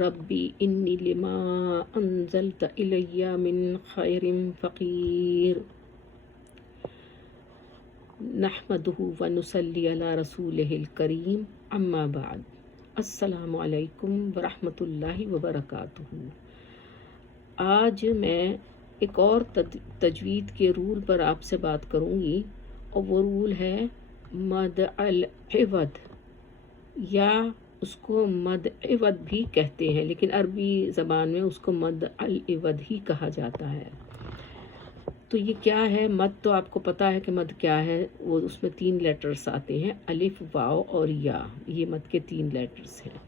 रब्बी इन्नी लिमा अंज़लत इलैया मिन खैरिन फ़क़ीर नहमदुहु व नुसल्ली अला रसूलिहिल करीम अम्मा बाद। अस्सलामु अलैकुम व रहमतुल्लाहि व बरकातुहू। आज मैं एक और तजवीद के रूल पर आपसे बात करूँगी और वो रूल है मद अल इवद, या उसको मद इवद भी कहते हैं, लेकिन अरबी ज़बान में उसको मद अल इवद ही कहा जाता है। तो ये क्या है? मद तो आपको पता है कि मद क्या है, वो उसमें 3 लेटर्स आते हैं, अलिफ, वाव और या। ये मद के 3 लेटर्स हैं।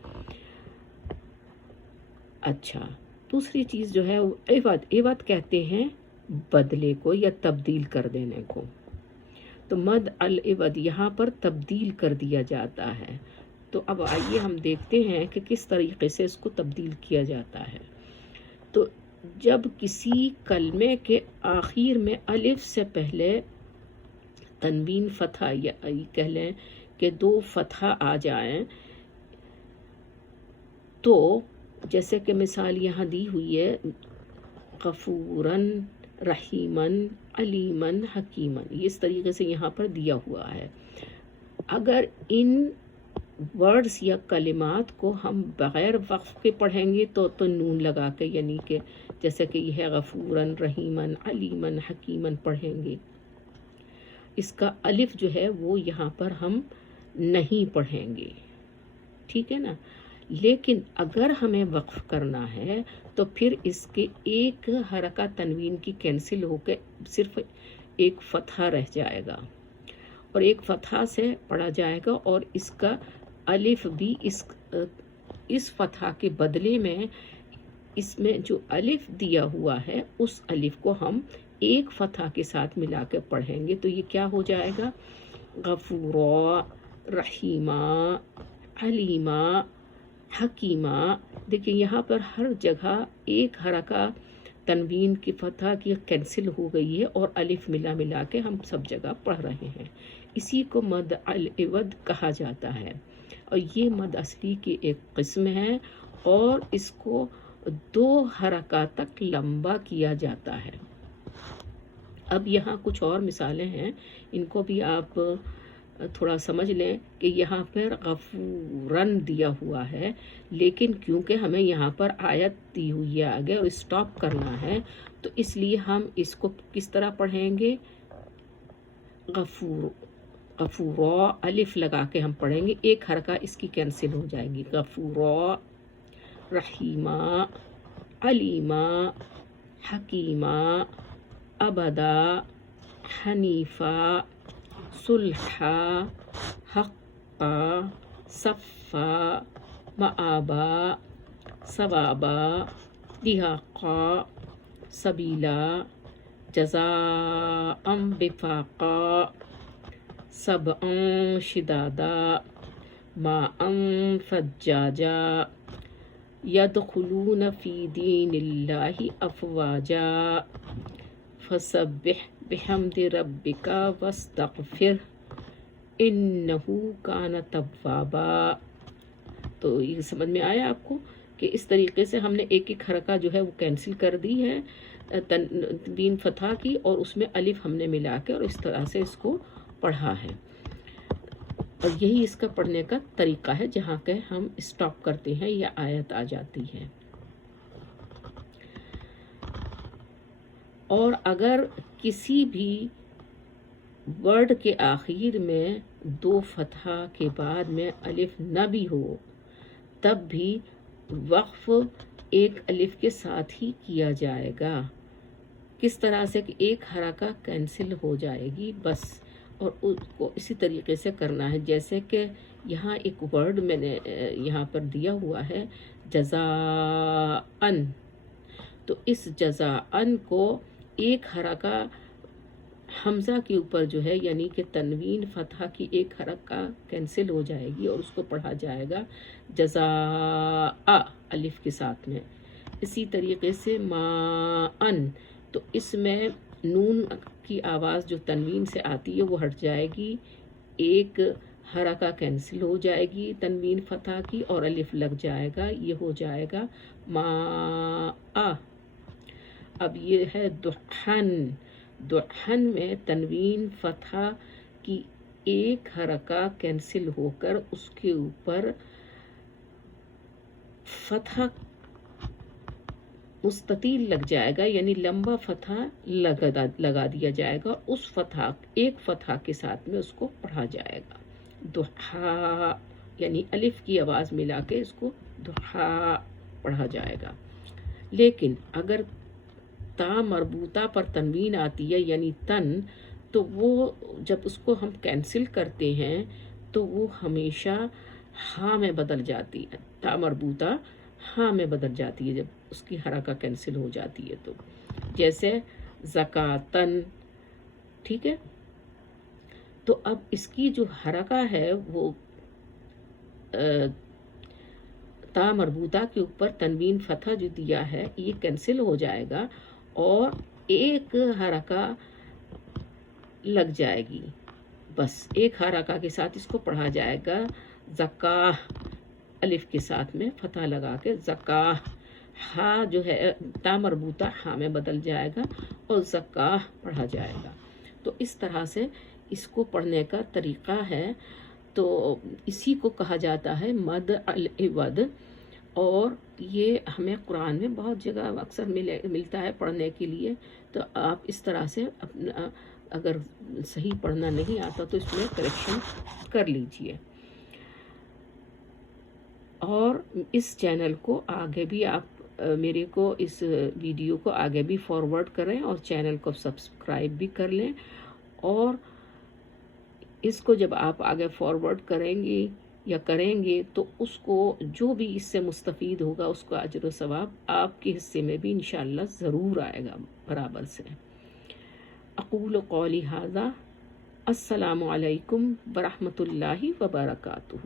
अच्छा, दूसरी चीज़ जो है वो इवद। इवद कहते हैं बदले को या तब्दील कर देने को। तो मद अल इवद यहाँ पर तब्दील कर दिया जाता है। तो अब आइए हम देखते हैं कि किस तरीके से इसको तब्दील किया जाता है। तो जब किसी कलमे के आखिर में अलिफ से पहले तनवीन फतहा, या कह लें कि 2 फतहा आ जाएं, तो जैसे कि मिसाल यहाँ दी हुई है, गफूरन, रहीमन, अलीमन, हकीमन, इस तरीके से यहाँ पर दिया हुआ है। अगर इन वर्ड्स या कलिमात को हम बग़ैर वक़्फ़ के पढ़ेंगे तो नून लगा के, यानी कि जैसे कि यह है गफूरन, रहीमन, अलीमन, हकीमन पढ़ेंगे, इसका अलिफ जो है वो यहाँ पर हम नहीं पढ़ेंगे, ठीक है ना। लेकिन अगर हमें वक्फ करना है तो फिर इसके एक हरका तनवीन की कैंसिल होकर सिर्फ एक फतहा रह जाएगा और एक फतहा से पढ़ा जाएगा, और इसका अलिफ भी इस फतहा के बदले में इसमें जो अलिफ दिया हुआ है उस अलिफ को हम एक फतहा के साथ मिला कर पढ़ेंगे। तो ये क्या हो जाएगा? गफूरा, रहीमा, अलीमा, हकीमा। देखिए यहाँ पर हर जगह एक हरका तनवीन की फतहा की कैंसिल हो गई है और अलिफ मिला के हम सब जगह पढ़ रहे हैं। इसी को मद अल इवद कहा जाता है और ये मद असली की एक किस्म है और इसको 2 हरका तक लंबा किया जाता है। अब यहाँ कुछ और मिसालें हैं, इनको भी आप थोड़ा समझ लें कि यहाँ पर गफूरन दिया हुआ है, लेकिन क्योंकि हमें यहाँ पर आयत दी हुई है आगे और स्टॉप करना है, तो इसलिए हम इसको किस तरह पढ़ेंगे? गफूरा अलिफ लगा के हम पढ़ेंगे, एक हरका इसकी कैंसिल हो जाएगी। गफूरा, रहीमा, अलीमा, हकीमा, अबदा, हनीफा, सुल्हा, हक्का, सफ़ा, मआबा, सवाबा, दिहाक़ा, सबीला, जज़ाअम बिफ़ाक़ा, सबअन शिदादा, माअन फज्जाजा, यदखुलून फ़ी दीनिल्लाहि अफ़वाजा, फसब्बिह बिहम्दि रब्बिका वस्तग़फिर इन्नहू कान तव्वाबा। तो ये समझ में आया आपको कि इस तरीके से हमने एक एक हरका जो है वो कैंसिल कर दी है तनवीन फतहा की, और उसमें अलिफ हमने मिला के और इस तरह से इसको पढ़ा है। और यही इसका पढ़ने का तरीका है, जहाँ के हम स्टॉप करते हैं या आयत आ जाती है। और अगर किसी भी वर्ड के आखिर में 2 फतहा के बाद में अलिफ न भी हो, तब भी वक्फ एक अलिफ के साथ ही किया जाएगा। किस तरह से कि एक हरका कैंसिल हो जाएगी बस, और उसको इसी तरीके से करना है। जैसे कि यहाँ एक वर्ड मैंने यहाँ पर दिया हुआ है जज़ाअन, तो इस जज़ाअन को एक हरका हमज़ा के ऊपर जो है, यानी कि तनवीन फतहा की एक हरका कैंसिल हो जाएगी और उसको पढ़ा जाएगा जज़ा अलिफ के साथ में। इसी तरीके से माअन, तो इसमें नून की आवाज़ जो तनवीन से आती है वो हट जाएगी, एक حرکہ کینسل ہو جائے گی تنوین فتح کی اور الف لگ جائے گا، یہ ہو جائے گا ما۔ اب یہ ہے دحن، دحن میں تنوین فتح کی ایک حرکہ کینسل ہو کر اس کے اوپر فتح مستطیل لگ جائے گا، یعنی لمبا فتح لگا دیا جائے گا، اس فتح ایک فتح کے ساتھ میں اس کو پڑھا جائے گا دحا، یعنی الف کی آواز ملا کے اس کو دحا پڑھا جائے گا۔ لیکن اگر تا مربوطہ پر تنوین آتی ہے یعنی تن، تو وہ جب اس کو ہم کینسل کرتے ہیں تو وہ ہمیشہ ہاں میں بدل جاتی ہے، تا مربوطہ ہاں میں بدل جاتی ہے جب اس کی حرکہ کینسل ہو جاتی ہے تو، جیسے زکاتن، ٹھیک ہے۔ تو اب اس کی جو حرکہ ہے وہ تا مربوطہ کے اوپر تنوین فتح جو دیا ہے یہ کینسل ہو جائے گا اور ایک حرکہ لگ جائے گی، بس ایک حرکہ کے ساتھ اس کو پڑھا جائے گا زکاہ، الف کے ساتھ میں فتح لگا کے زکاہ، ہا جو ہے تا مربوطہ ہاں میں بدل جائے گا اور زکاہ پڑھا جائے گا۔ تو اس طرح سے اس کو پڑھنے کا طریقہ ہے، تو اسی کو کہا جاتا ہے مد العوض، اور یہ ہمیں قرآن میں بہت جگہ اکثر ملتا ہے پڑھنے کے لیے۔ تو آپ اس طرح سے اپنا اگر صحیح پڑھنا نہیں آتا تو اس میں کریکشن کر لیجئے، اور اس چینل کو آگے بھی آپ میرے کو اس ویڈیو کو آگے بھی فارورڈ کریں اور چینل کو سبسکرائب بھی کر لیں، اور اس کو جب آپ آگے فارورڈ کریں گے یا کریں گے تو اس کو جو بھی اس سے مستفید ہوگا اس کا اجر و ثواب آپ کے حصے میں بھی انشاءاللہ ضرور آئے گا برابر سے۔ اقول قولی ھذا، السلام علیکم ورحمۃ اللہ وبرکاتہ۔